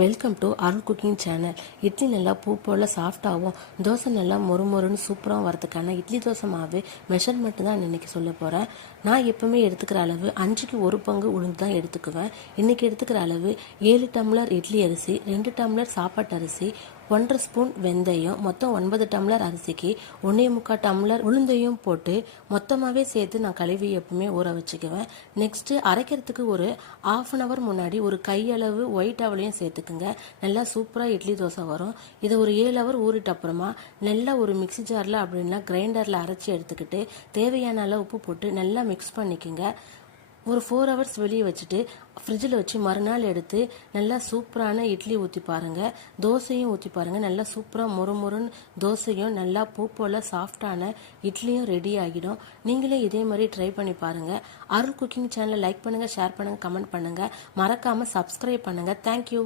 Welcome to Arul cooking channel. Idli நல்லா பூ போல் சாஃப்டாகவும் தோசை நல்லா மொறுமொறுன்னு சூப்பராகவும் வரதுக்கான இட்லி தோசை மாவு மெஷர்மெண்ட் தான் இன்றைக்கி சொல்ல போகிறேன். நான் எப்பவுமே எடுத்துக்கிற அளவு 5க்கு 1 பங்கு உளுந்து தான் எடுத்துக்குவேன். இன்றைக்கி எடுத்துக்கிற அளவு 7 டம்ளர் இட்லி அரிசி, 2 டம்ளர் சாப்பாட்டு அரிசி, 1.5 ஸ்பூன் வெந்தயம், மொத்தம் 9 டம்ளர் அரிசிக்கு 1.25 டம்ளர் உளுந்தையும் போட்டு மொத்தமாகவே சேர்த்து நான் கழுவி எப்பவுமே ஊற வச்சுக்குவேன். நெக்ஸ்ட்டு அரைக்கிறதுக்கு ஒரு 1/2 அன் ஹவர் முன்னாடி ஒரு கையளவு ஒயிட் அவளையும் சேர்த்துக்குங்க. நல்லா சூப்பராக இட்லி தோசை வரும். இதை ஒரு 7 ஹவர் ஊறிட்ட அப்புறமா நல்லா ஒரு மிக்ஸி ஜாரில் அப்படின்னா கிரைண்டரில் அரைச்சி எடுத்துக்கிட்டு தேவையான அளவு உப்பு போட்டு நல்லா மிக்ஸ் பண்ணிக்கோங்க. ஒரு 4 ஹவர்ஸ் வெளியே வச்சுட்டு ஃப்ரிட்ஜில் வச்சு மறுநாள் எடுத்து நல்லா சூப்பரான இட்லி ஊற்றி பாருங்கள், தோசையும் ஊற்றி பாருங்கள். நல்லா சூப்பராக மொறுமொறுன்னு தோசையும் நல்லா பூ போல் சாஃப்டான இட்லியும் ரெடி ஆகிடும். நீங்களே இதே மாதிரி ட்ரை பண்ணி பாருங்கள். அருள் குக்கிங் சேனலை லைக் பண்ணுங்கள், ஷேர் பண்ணுங்கள், கமெண்ட் பண்ணுங்கள். மறக்காமல் சப்ஸ்கிரைப் பண்ணுங்கள். தேங்க்யூ.